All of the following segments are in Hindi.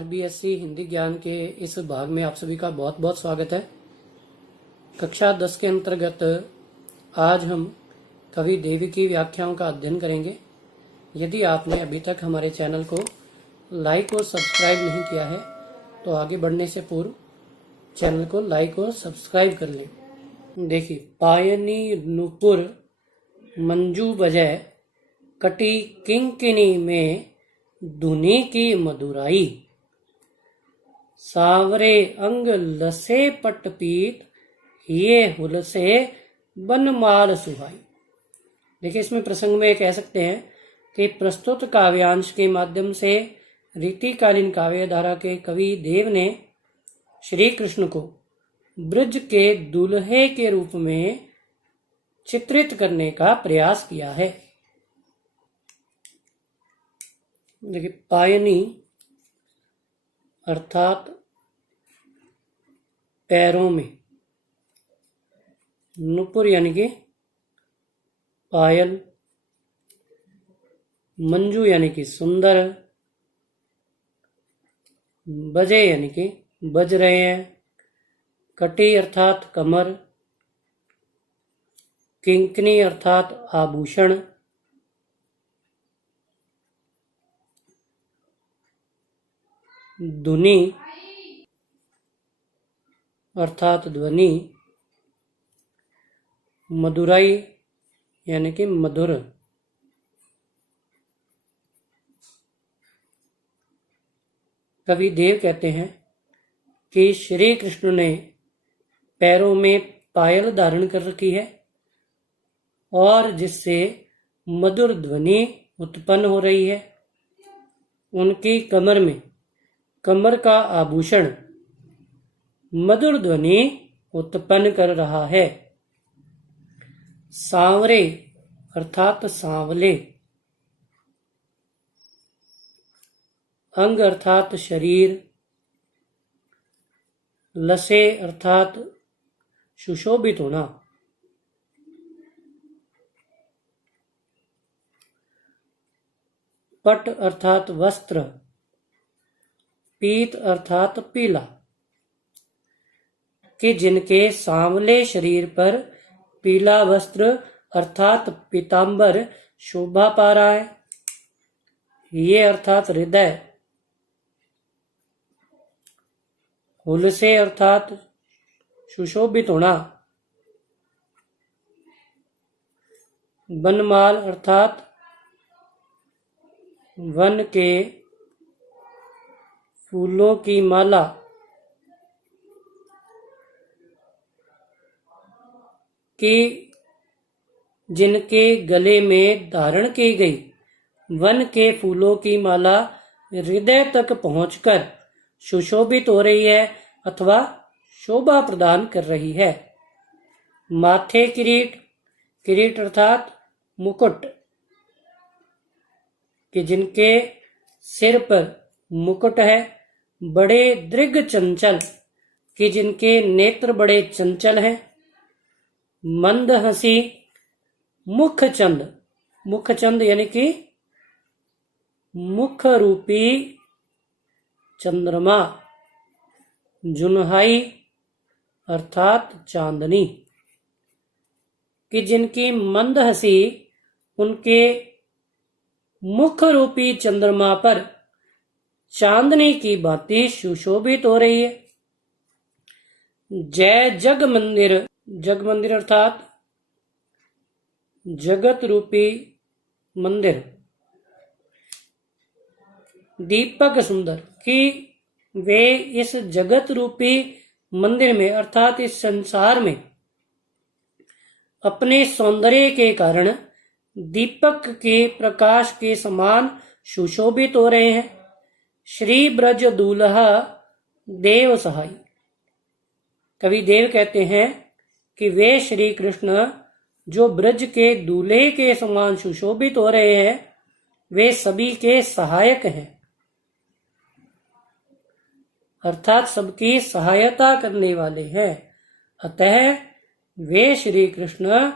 आरबीएससी हिंदी ज्ञान के इस भाग में आप सभी का बहुत बहुत स्वागत है। कक्षा 10 के अंतर्गत आज हम कवि देव की व्याख्याओं का अध्ययन करेंगे। यदि आपने अभी तक हमारे चैनल को लाइक और सब्सक्राइब नहीं किया है तो आगे बढ़ने से पूर्व चैनल को लाइक और सब्सक्राइब कर लें। देखिए, पायनी नुपुर मंजू बजै कटी किंकिनी में धुनी की मधुराई, सावरे अंग लसे पटपीत ये हुलसे बनमाल सुहाई। देखिए, इसमें प्रसंग में कह सकते हैं कि प्रस्तुत काव्यांश के माध्यम से रीतिकालीन काव्य धारा के कवि देव ने श्री कृष्ण को ब्रज के दूल्हे के रूप में चित्रित करने का प्रयास किया है। देखिए, पायनी अर्थात पैरों में, नुपुर यानी कि पायल, मंजू यानी कि सुंदर, बजे यानी कि बज रहे हैं, कटी अर्थात कमर, किंकनी अर्थात आभूषण, धुनी अर्थात ध्वनि, मधुराई यानी कि मधुर। कवि देव कहते हैं कि श्री कृष्ण ने पैरों में पायल धारण कर रखी है और जिससे मधुर ध्वनि उत्पन्न हो रही है। उनकी कमर में कमर का आभूषण मधुर ध्वनि उत्पन्न कर रहा है। सांवरे अर्थात सांवले, अंग अर्थात शरीर, लसे अर्थात सुशोभित होना, पट अर्थात वस्त्र, पीत अर्थात पीला, कि जिनके सांवले शरीर पर पीला वस्त्र अर्थात पीतांबर शोभा पा रहा है। ये अर्थात हृदय, हुलसे अर्थात सुशोभित होना, बनमाल अर्थात वन के फूलों की माला, कि जिनके गले में धारण की गई वन के फूलों की माला हृदय तक पहुंचकर सुशोभित हो रही है अथवा शोभा प्रदान कर रही है। माथे किरीट, किरीट अर्थात मुकुट, कि जिनके सिर पर मुकुट है। बड़े दृग चंचल, कि जिनके नेत्र बड़े चंचल हैं। मंद हंसी, मुख चंद, मुख चंद यानी कि मुख रूपी चंद्रमा, जुनहाई अर्थात चांदनी, कि जिनकी मंद हंसी उनके मुख रूपी चंद्रमा पर चांदनी की भांति सुशोभित हो रही है। जय जग मंदिर, जग मंदिर अर्थात जगत रूपी मंदिर, दीपक सुंदर, कि वे इस जगत रूपी मंदिर में अर्थात इस संसार में अपने सौंदर्य के कारण दीपक के प्रकाश के समान सुशोभित हो रहे हैं। श्री ब्रज दूल्हा देव सहाय, कवि देव कहते हैं कि वे श्री कृष्ण जो ब्रज के दूल्हे के समान सुशोभित हो रहे हैं, वे सभी के सहायक हैं, अर्थात सबकी सहायता करने वाले हैं। अतः वे श्री कृष्ण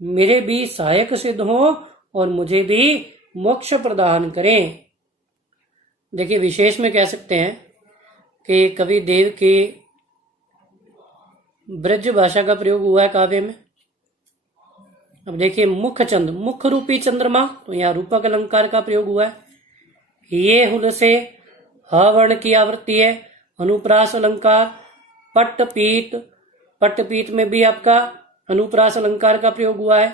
मेरे भी सहायक सिद्ध हों और मुझे भी मोक्ष प्रदान करें। देखिए विशेष में कह सकते हैं कि कवि देव की ब्रज भाषा का प्रयोग हुआ है काव्य में। अब देखिए मुख चंद, मुख रूपी चंद्रमा, तो यहाँ रूपक अलंकार का प्रयोग हुआ है। ये हुल से ह वर्ण की आवृत्ति है। अनुप्रास अलंकार, पट्टपीत, पट्टपीत में भी आपका अनुप्रास अलंकार का प्रयोग हुआ है।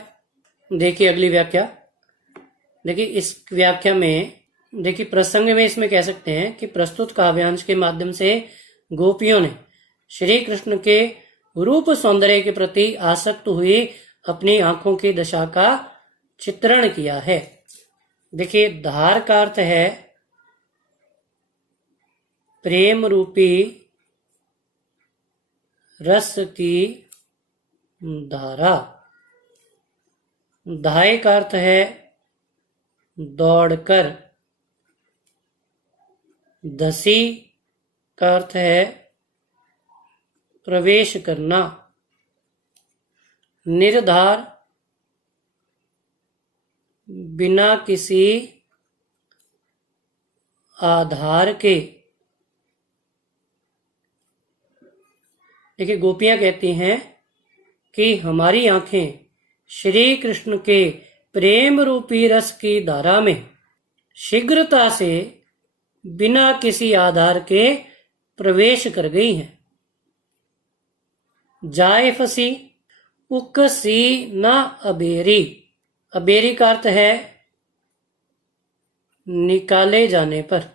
देखिए अगली व्याख्या। देखिए इस व्याख्या में देखिए प्रसंग में इसमें कह सकते हैं कि प्रस्तुत काव्यांश के माध्यम से गोपियों ने श्री कृष्ण के रूप सौंदर्य के प्रति आसक्त हुई अपनी आंखों की दशा का चित्रण किया है। देखिए धार का अर्थ है प्रेम रूपी रस की धारा। धाय का अर्थ है दौड़कर। धसी का अर्थ है प्रवेश करना। निर्धार बिना किसी आधार के। देखिए गोपियां कहती हैं कि हमारी आंखें श्री कृष्ण के प्रेम रूपी रस की धारा में शीघ्रता से बिना किसी आधार के प्रवेश कर गई हैं। जाए फसी उकसी न अबेरी। अबेरी का अर्थ है निकाले जाने पर।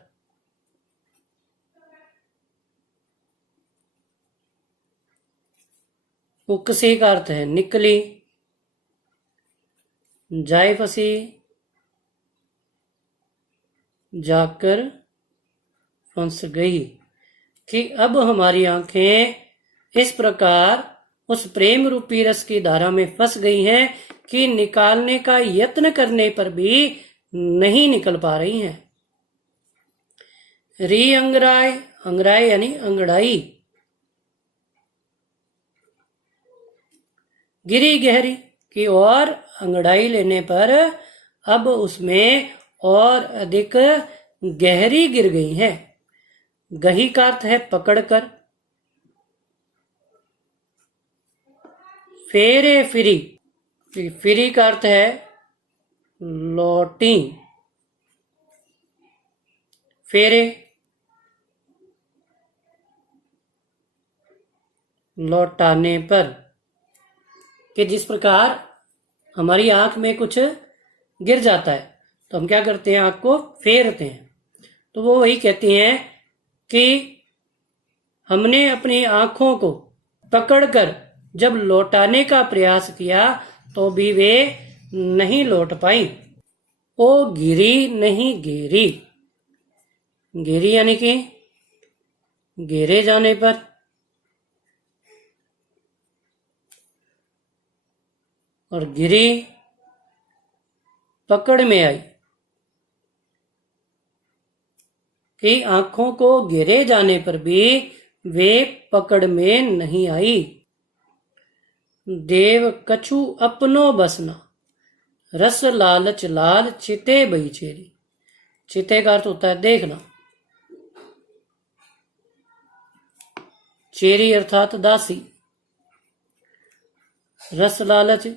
उकसी का अर्थ है निकली। जाए फसी जाकर फंस गई। कि अब हमारी आंखें इस प्रकार उस प्रेम रूपी रस की धारा में फंस गई हैं कि निकालने का यत्न करने पर भी नहीं निकल पा रही हैं। री अंगराय, अंगराय यानी अंगड़ाई। गिरी गहरी की और अंगड़ाई लेने पर अब उसमें और अधिक गहरी गिर गई है। गही का अर्थ है पकड़कर। फेरे फिरी, फिरी का अर्थ है लौटी। फेरे लौटाने पर, कि जिस प्रकार हमारी आंख में कुछ गिर जाता है तो हम क्या करते हैं, आंख को फेरते हैं। तो वो वही कहती हैं कि हमने अपनी आंखों को पकड़कर जब लौटाने का प्रयास किया तो भी वे नहीं लौट पाई। ओ गिरी नहीं गेरी। गेरी यानी कि घेरे जाने पर। और गिरी पकड़ में आई, कि आंखों को घेरे जाने पर भी वे पकड़ में नहीं आई। देव कछु अपनो बसना, रस लालच लाल चिते बई चेरी। चिते का अर्थ होता है देखना। चेरी अर्थात दासी। रस लालच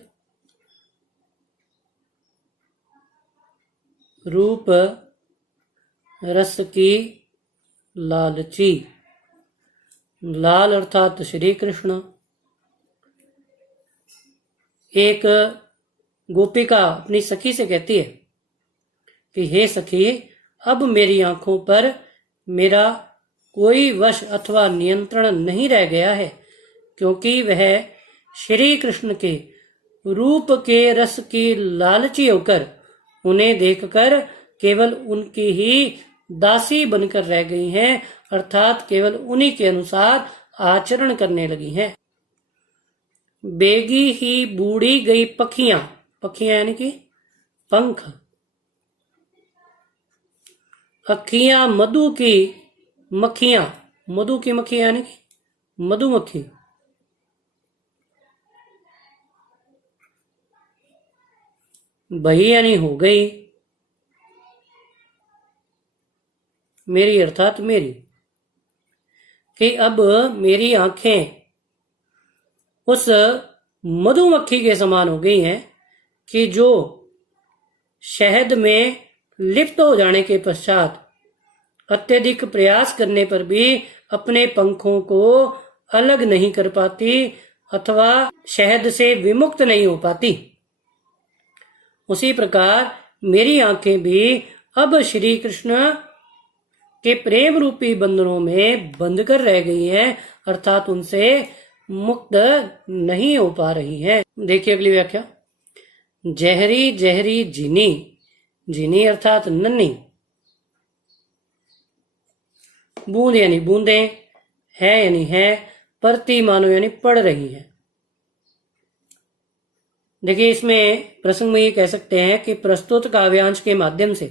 रूप रस की लालची। लाल अर्थात श्री कृष्ण। एक गोपिका अपनी सखी से कहती है कि हे सखी, अब मेरी आंखों पर मेरा कोई वश अथवा नियंत्रण नहीं रह गया है, क्योंकि वह श्री कृष्ण के रूप के रस की लालची होकर उन्हें देखकर केवल उनकी ही दासी बनकर रह गई हैं, अर्थात केवल उन्हीं के अनुसार आचरण करने लगी हैं। बेगी ही बूढ़ी गई पखियां, पखियां यानी कि पंख। अखियां मधु की मक्खियां, मधु की मक्खियां यानी कि मधुमक्खी। बही यानी हो गई। मेरी अर्थात मेरी, कि अब मेरी आंखें उस मधुमक्खी के समान हो गई हैं कि जो शहद में लिप्त हो जाने के पश्चात अत्यधिक प्रयास करने पर भी अपने पंखों को अलग नहीं कर पाती अथवा शहद से विमुक्त नहीं हो पाती। उसी प्रकार मेरी आंखें भी अब श्री कृष्ण के प्रेम रूपी बंधनों में बंध कर रह गई हैं, अर्थात उनसे मुक्त नहीं हो पा रही हैं। देखिए अगली व्याख्या। जहरी जहरी जिनी, जिनी अर्थात नन्ही, बूंद यानी बूंदे, है यानी है, परती मानो यानी पड़ रही है। देखिए इसमें प्रसंग में ये कह सकते हैं कि प्रस्तुत काव्यांश के माध्यम से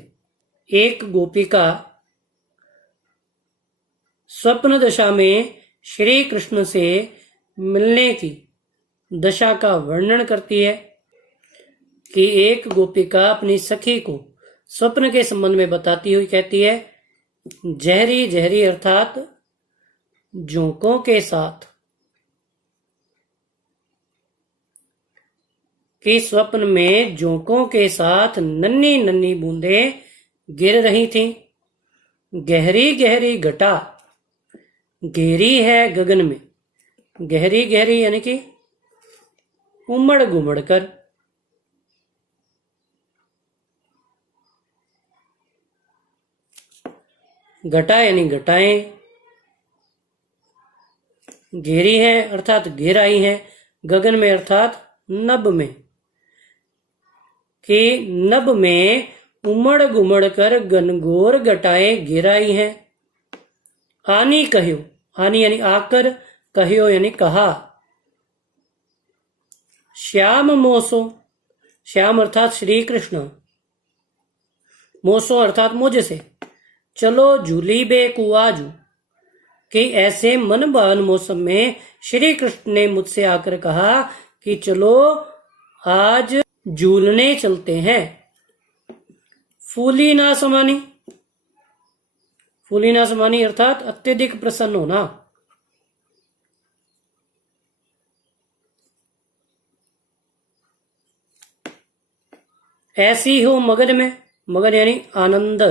एक गोपिका स्वप्न दशा में श्री कृष्ण से मिलने की दशा का वर्णन करती है कि एक गोपिका अपनी सखी को स्वप्न के संबंध में बताती हुई कहती है, जहरी जहरी अर्थात झोंकों के साथ, कि स्वप्न में झोंकों के साथ नन्ही नन्ही बूंदें गिर रही थीं। गहरी गहरी घटा, घेरी है गगन में, गहरी गहरी यानी कि उमड़ घुमड़ कर। घटा यानी घटाएं, घेरी है अर्थात घेराई है, गगन में अर्थात नभ में, कि नभ में उमड़ घुमड़ कर घनघोर घटाएं घेराई हैं। आनी कह्यो, आनी यानी आकर, कह्यो यानी कहा। श्याम मोसो, श्याम अर्थात श्री कृष्ण, मोसो अर्थात मुझसे, चलो झूली बे कुआजू, कि ऐसे मन भावन मौसम में श्री कृष्ण ने मुझसे आकर कहा कि चलो आज झूलने चलते हैं। फूली ना समानी, फूली ना समानी अर्थात अत्यधिक प्रसन्न होना। ऐसी हो मगन में, मगन यानी आनंद,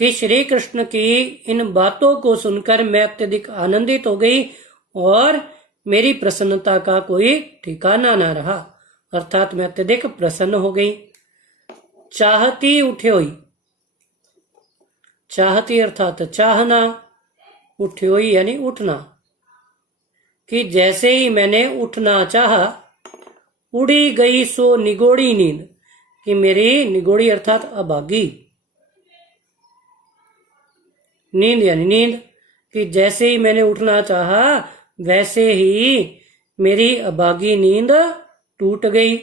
कि श्री कृष्ण की इन बातों को सुनकर मैं अत्यधिक आनंदित हो गई और मेरी प्रसन्नता का कोई ठिकाना ना रहा, अर्थात मैं अत्यधिक प्रसन्न हो गई। चाहती उठे हुई, चाहती अर्थात चाहना, उठे हुई यानी उठना, कि जैसे ही मैंने उठना चाहा उड़ी गई सो निगोड़ी नींद, कि मेरी निगोड़ी अर्थात अभागी, नींद यानी नींद, कि जैसे ही मैंने उठना चाहा वैसे ही मेरी अभागी नींद टूट गई।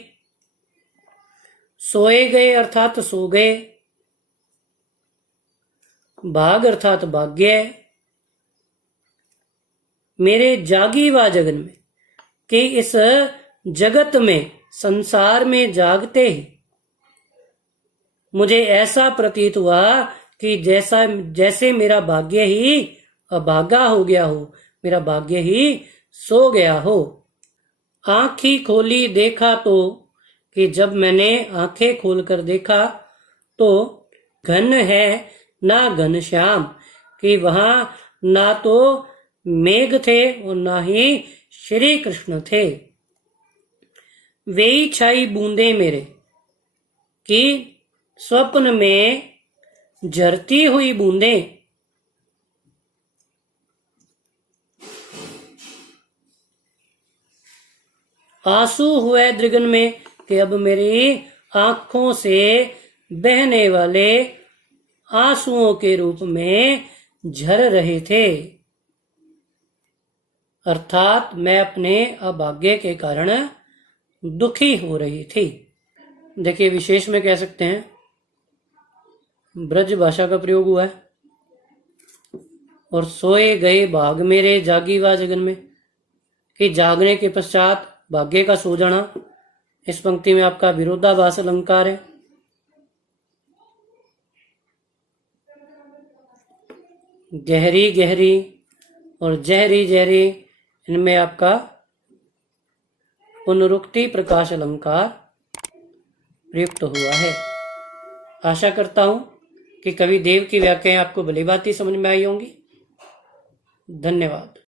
सोए गए अर्थात सो गए, भाग अर्थात भाग्य, मेरे जागी वा जगन में, कि इस जगत में संसार में जागते ही मुझे ऐसा प्रतीत हुआ कि जैसे मेरा भाग्य ही अभागा हो गया हो, मेरा भाग्य ही सो गया हो। आंखी खोली देखा तो, कि जब मैंने आंखें खोलकर देखा तो घन है ना घनश्याम, कि वहां ना तो मेघ थे और ना ही श्री कृष्ण थे। वेई छाई बूंदे मेरे, कि स्वप्न में झरती हुई बूंदें, आंसू हुए दृगन में, कि अब मेरी आंखों से बहने वाले आंसुओं के रूप में झर रहे थे, अर्थात मैं अपने अभाग्य के कारण दुखी हो रही थी। देखिए विशेष में कह सकते हैं, ब्रज भाषा का प्रयोग हुआ है। और सोए गए भाग मेरे जागी वा जगन में, कि जागने के पश्चात भाग्य का सो जाना। इस पंक्ति में आपका विरोधाभास अलंकार है। गहरी गहरी और जहरी जहरी, इनमें आपका पुनरुक्ति प्रकाश अलंकार प्रयुक्त हुआ है। आशा करता हूं कि कवि देव की व्याख्याएं आपको भली भांति समझ में आई होंगी। धन्यवाद।